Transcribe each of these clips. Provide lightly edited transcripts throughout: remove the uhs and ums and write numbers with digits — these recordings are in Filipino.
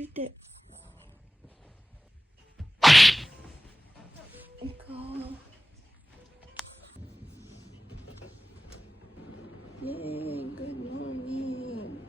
Sorite. Ikaw. Yay, good morning.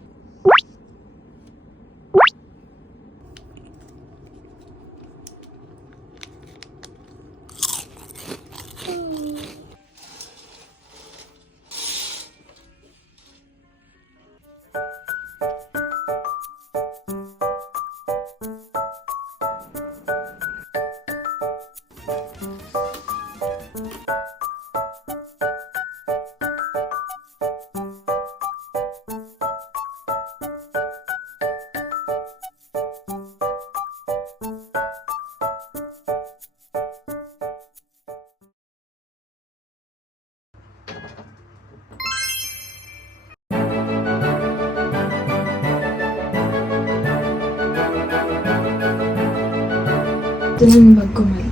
Ito na yung bag ko, Mali.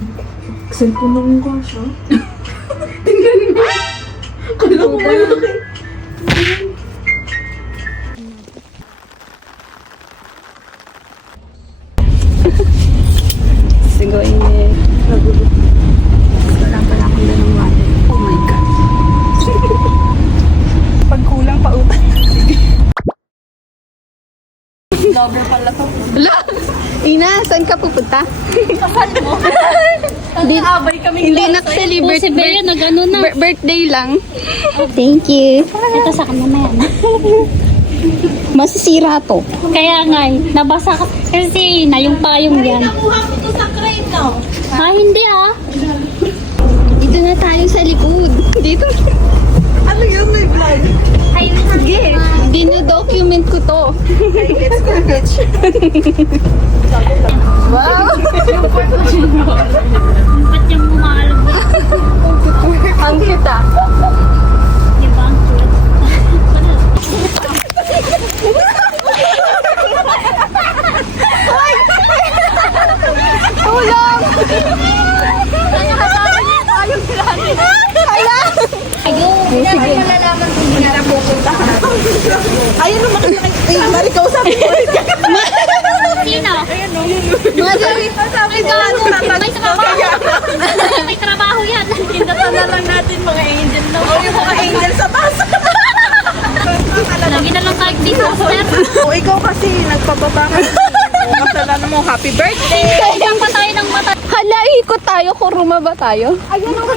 Cellphone na mong kasha. Tingnan mo. Kala ko malaki. Siguro ini nagulo. Wala pala akong ganang wallet. Oh my God. Pag kulang pa utang. Lover pala to. Ina, saan ka pupunta? Kasal mo? Abay kami. Hindi nak-celebrate. Si Bea nag-ano na. Birthday lang. Thank you. Ito sa kanila yan. Masisira to. Kaya nga nabasa kasi na yung payong yan. Nakuha mo to sa crate, no? Ah, hindi ah. Dito na tayo sa likod. Dito. Ano yun, may vlog? Ay, sige. Dino-document ko to. Let's go, bitch. Wow! Ba't yung mumalog? Ang cute ah. Diba? Ang cute. Tulong! Ayun. Sige. Malalaman kung hindi na pupunta ka. Ayun naman. Mari, kausapin mo. Sino? Madali. Sabi ko, ano, May trabaho. May trabaho yan. Indatan na lang natin mga angel na. O yung mga angel sa taas. Lagi na lang kahit disaster. O ikaw kasi, nagpapabangan. Kasalanan mo, happy birthday. Isang pa tayo ng mata. Hala, ikot tayo. Kuruma ba tayo? Ayun ang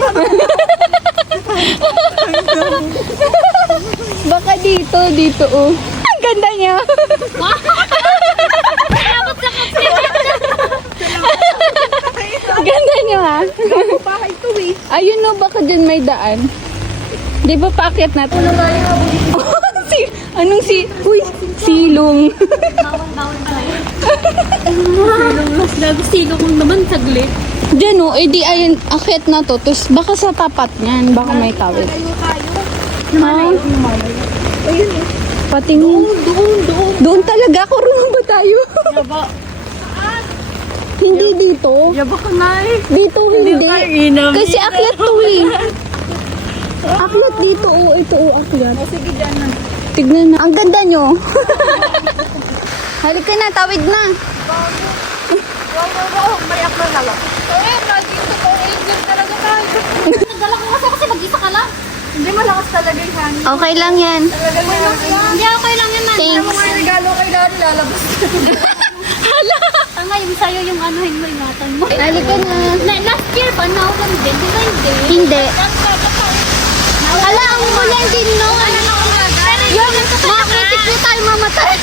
Baka dito oh. Ang ganda niya. Dapat sa Ganda niya ha. bahay to eh. Ayun no, baka dyan may daan. Di ba paakyat natin? Anong Uy, silong. bawal pala yun. Lago sino kung naman saglit. Diyan oh, edi ayun, akyat na to. Tapos baka sa tapat niyan, baka may tawid. Tayo tayo. Ha? Ayun eh. Patingin. Doon. Doon talaga, kuruma ba tayo? Yaba. Hindi dito. Yaba ka nga eh. Dito hindi. Inam. Kasi akyat to eh. Akyat dito oh, ito oh, akyat. O sige, dyan na. Tignan na. Ang ganda nyo. Halika na, tawid na. Wow. Mariak na lang. Eh, lagi ito to angel talaga tayo. Nagdala ko kasi mag-isa ka lang. Hindi malakas talaga yung hand. Okay lang yan. Talaga mo yung Hindi okay lang yan man. Thanks. mga regalo kay Daddy lalabas. Tanga yung sa'yo yung anuhin mo, ingatan mo. Halika na. Last year ba naulan din? Di ba hindi? Hindi. Hala, ang ulan din no. Yung mga kritik na tayo mamatay.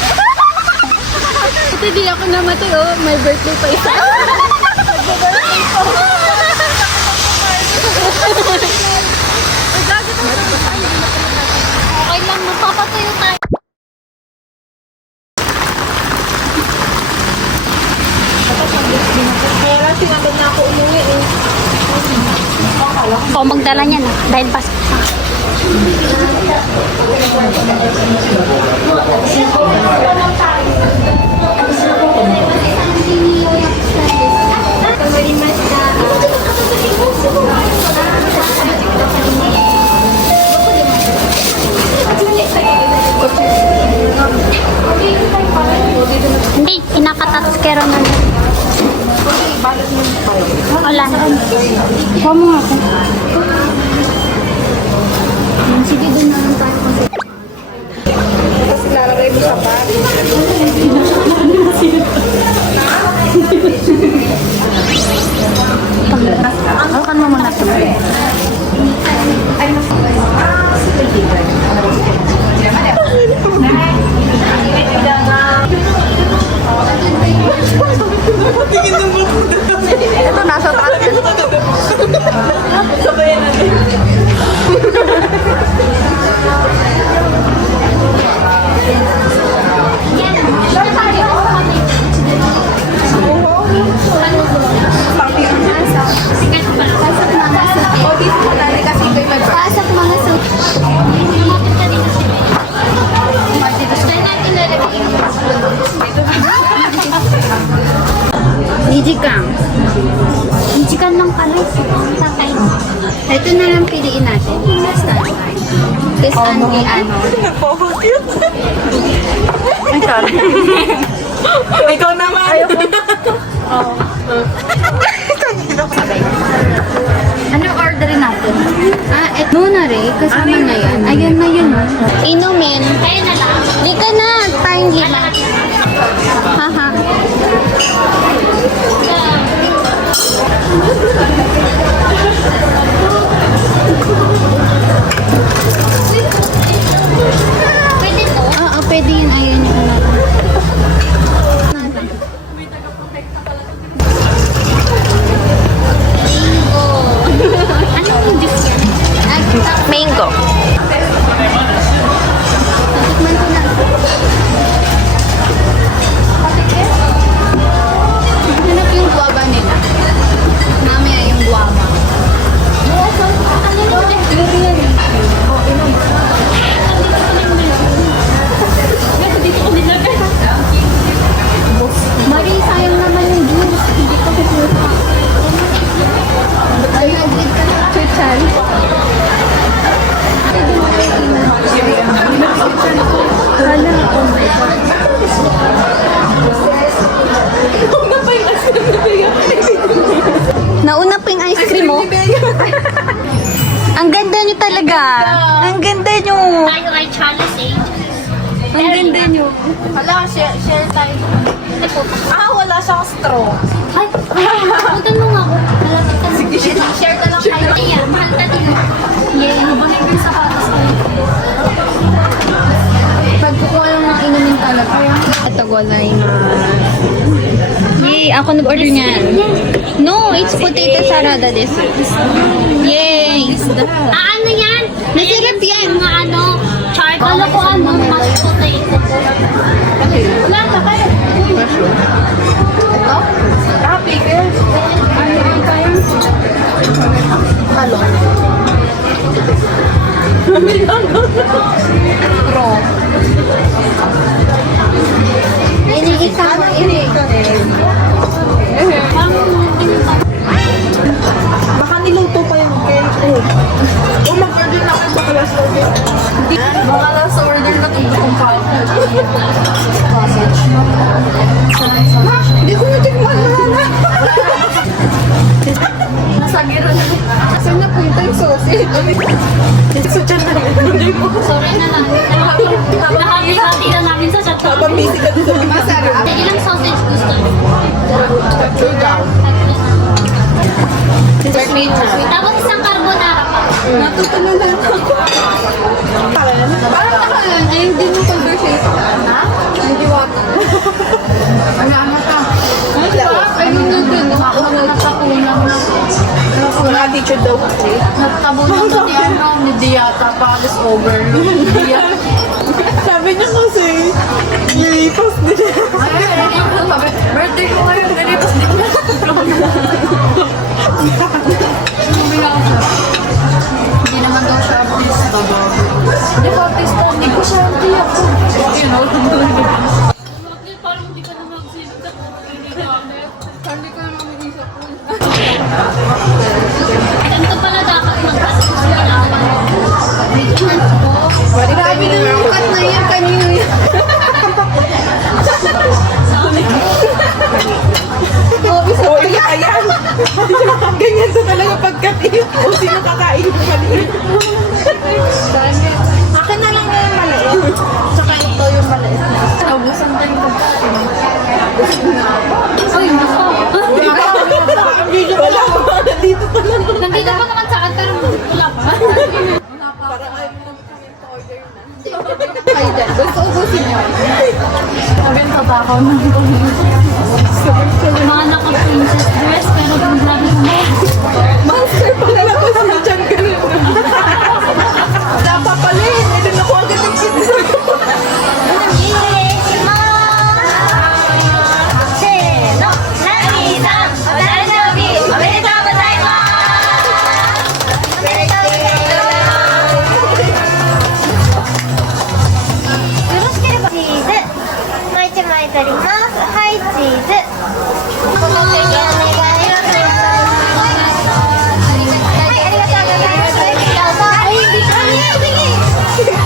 Ito di ako namatay oh. My birthday pa isa. Okay lang, magpapatuyo tayo. Kaya lang sinagad na ako umuwi eh. O, magdala niya na. Dahil pas. Hindi, kinakatat. Kuha mo nga ako. Sige, doon na lang tayo kasi. Tapos ilalagay mo sa bag. Alkan mo muna ito. Ito nasa truck. Sabayan natin. Pasok mga suit. Nijikang. Nijikang lang pala. Tatay. Ito na lang piliin natin. Kasi Andy, ano. Ay, sorry. Ikaw naman. Anong orderin natin? Eto na rin. Kasama na yan. Ayun na yun. Inumin. Kaya na lang. Di ka na. Tayong lima. Haha. Pwede to? Oo, pwede yun. Ayun yung ano. Ano yung juice yan? Mango. Natikman ko na. Hanap yung guava nila. Mamaya yung guava. Ano yung durian? Mari, sayang naman yung juice. Hindi ko kukuha. Ay, aglit ka na. Chuchan. Hala, oh my God. Nauna pa yung ice cream mo. Ang ganda nyo talaga. Ang ganda nyo. Tayo ay Charles Angels. Ang ganda nyo. Hala, share tayo. Wala siyang straw. Ay, puntan mo nga ako. Sige, share ka lang tayo. Ayan, mahal ka din. Yeah, nabalik yung sapatos ko. Pagkukuha lang ng inumin talaga. Ito, golay na. Yay, ako nag-order niyan. No, it's potato sarada this. Yay. Ano yan? Masarap yan. Mga ano, chart. Kala ko ano, mashed potato. Wala ka kaya. Ito? Pickles. Ano tayo? Talong. Iniita mo. Baka niluto pa yung cake. Mag-order na kayo baka last order. Baka last order na ito kung paano. Sausage. Hindi ko natikman na. Nasagira na. Saan napunta yung sausage? So, dyan na rin. Hindi ko. Sorry na lang. Nakakihati na namin sa chat. Habang busy ka dito. Masarap. Ilang sausage gusto? Sugar. Tapos isang carbonara pa. Natutunan na ako. Parang nakalan. Ayun din yung conversation. Ha? Hindi water. Ano ka? Ayun na din. Ako na natapunan na. Wala attitude daw kasi. Natabunan ko ni ano, ni Diata, Palace Overload. Sabi niya kasi, nilipas din. Sabi, birthday ko ngayon, nilipas din. Hindi naman daw siya artista daw. Hindi ko artista, hindi ko siya artista. You know, parang hindi ka na magsinta. Hindi ko na mag-isip po. Ganito pala dapat magpasok sa kailangan. Grabe na yung cut na yan. Kanino yan? Oh, ayan. Ganyan sa talaga. sino pagkatiin o sino kakain yung maliit. Akin na lang yung maliit. Tsaka ito yung maliit. Naubusan tayo yung pagkain. Ay, nako. Wala pa, nandito pa lang. Nandito pa naman sa akin, pero wala pa. Parang ayaw mo naman kami order na. Kayo din. Gusto ubusin nyo. Sabi ng tatakaw na. Mga naka-princess dress, pero kung grabe mo. Monster pala lang kasi dyan ganun. Napapalin, ito na ko agad ng pizza.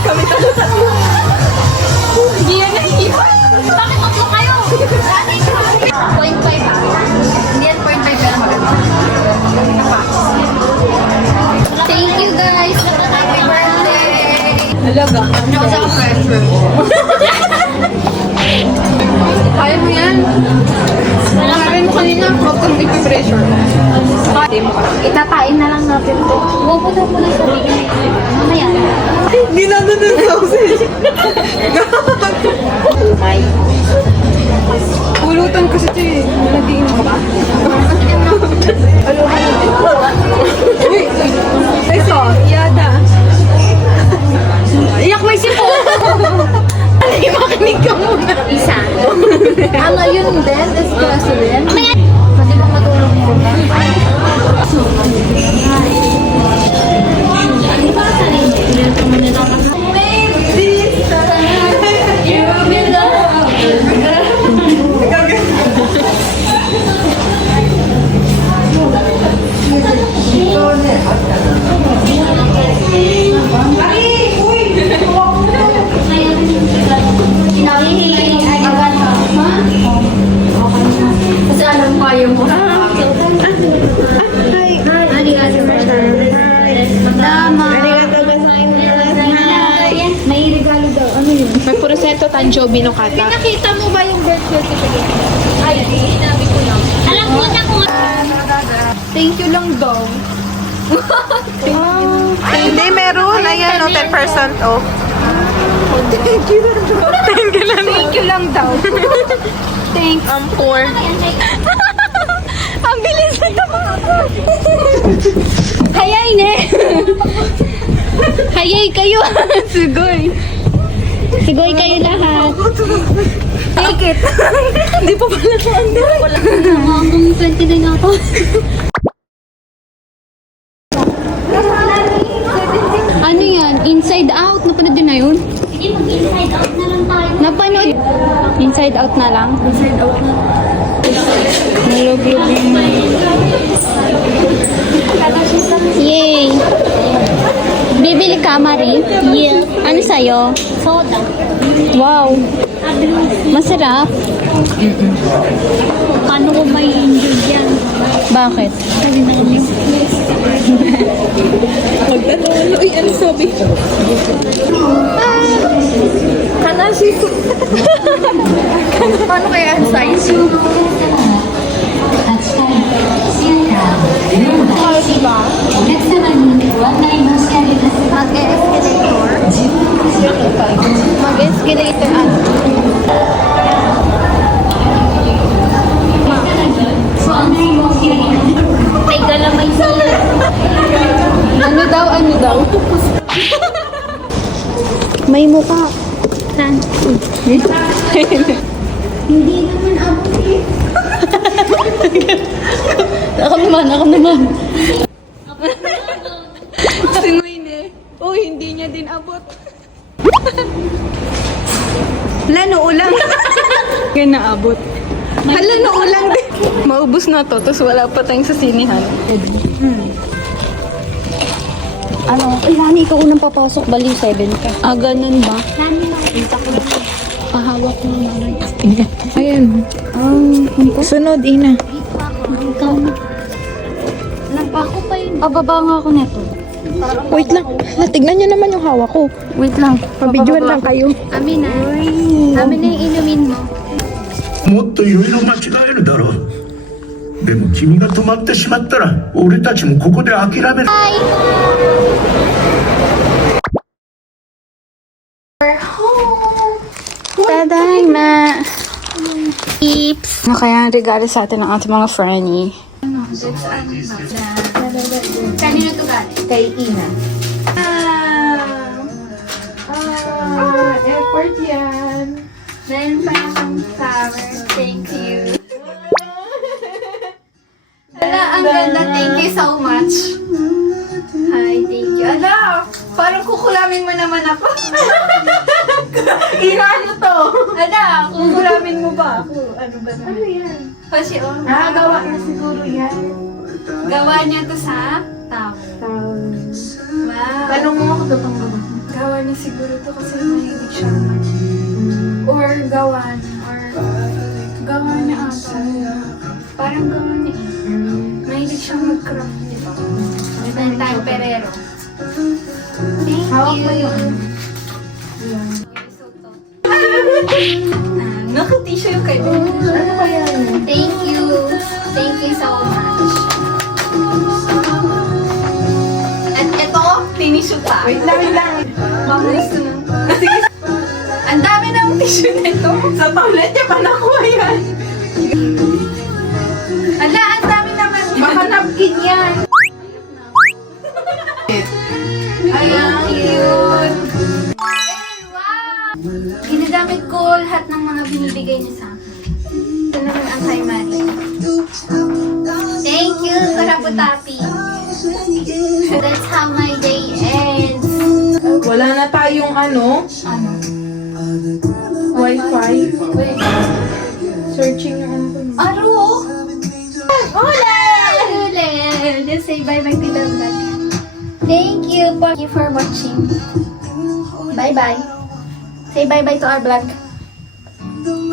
Kami tatlo. Hindi yan nahihipan. Bakit tatlo kayo? 0.5 ah. Hindi yan 0.5 pero maganda. Thank you guys. Happy birthday! Alaga. Hindi ako sa pressure. Kaya mo yan. Sabi mo kanina, huwag kang ipipressure. Itatain na lang natin to. Huwag mo daw muna sabihin. Mamaya. Hindi na doon yung sausage. Pulutan kasi ito eh. Naging ka ba? Uy! Ito, yada. Iyak may sipo. Ay, makinig ka muna. Isa. Ano yun din? Espresso din? Mamaya. Pwede bang matulog muna? Kasi alam ko ayaw mo. May regalo daw. Ano yun? May puriseto tanjobi no kata. Nakita mo ba yung birth certificate? Ay, sinabi ko lang. Alam mo na kung Thank you lang daw. Hindi, meron. Ayan, no, 10% off. Thank you lang daw. Thanks. I'm poor. Ang bilis na tumakbo. hayay ne. Hayay kayo. Sugoy. Sugoy kayo lahat. Take it. Hindi pa pala sa ano. Hanggang 29 ako. Ano yan? Inside Out? Napanood din na yun? Sige, mag-inside out na lang tayo. Napanood? Inside Out na lang? Inside Out na. Nalog-log yung... Yay! Bibili ka, Marie? Yeah. Ano sa'yo? Soda. Wow. Masarap. Paano ko may enjoy yan? Bakit? Sabi na kami. Magtanong, uy, ano sabi? Kanashi. Paano kaya ang size? Diba? Mag-escalator. Mag-escalator at May galamay sila. ano daw? May mukha. Saan? Hindi naman abot eh. Ako naman. Singoy ne. Oh, hindi niya din abot. Hala, ulang. Kaya naabot. Hala, ulang din. Maubos na to, tapos wala pa tayong sa sinihan. Ano? Rani, ikaw unang papasok. Bali 7 ka. Ah, ganun ba? Rani, makita ko lang. Pahawak mo naman. Ayan. Sunod, ina. Ikaw na. Ako pa yun. Pababa nga ako neto. Wait lang. Tignan nyo naman yung hawak ko. Wait lang. Pabidyoan lang kayo. Amin na. Amin na yung inumin mo. もっといろいろ間違えるだろう。でも君が止まってしまったら俺たちもここで諦める。 Tadayma! Peeps! Ano kaya ang regalo sa atin ng ating mga Franny? Kanino to galing? Kay Ina. Airport yan. Meron pa akong flower. Thank you. Ala, ang ganda. Thank you so much. Hi, thank you. Ala, Parang kukulamin mo naman ako. Ina, ano to? ala, Kukulamin mo ba ako? Ano ba naman? Ano yan? kasi oh. Nakagawa na siguro yan. Gawa niya to sa tao. Wow. Tanong mo ako to pang gawa. Gawa niya siguro to kasi mahilig siya mag... Or gawa niya. Or gawa niya ata. Parang gawa niya eh. Mahilig siya mag-craft, di ba? Ito tayo Perero. Thank Hawak you. mo yun. Naka-tissue yung kay Ano ba yan? Thank you. Thank you so much. At ito, tinisyo pa. Wait lang. Mamulis ko na. Ang dami ng tissue nito. Sa toilet niya pa nakuha yan. Ala, ang dami naman. Baka napkin yan. Ay, ang cute. And wow! Ginagamit ko lahat ng mga binibigay niya sa akin. Ito naman ang kay Mari. Thank you, Karaputapi. That's how my day ends. Wala na tayong ano, Ano? wifi. Searching yung ano ko. Aro! Ule! Just say bye-bye to the vlog. Thank you for watching. Bye-bye. Say bye-bye to our vlog.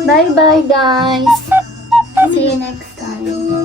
Bye-bye, guys. See you next time.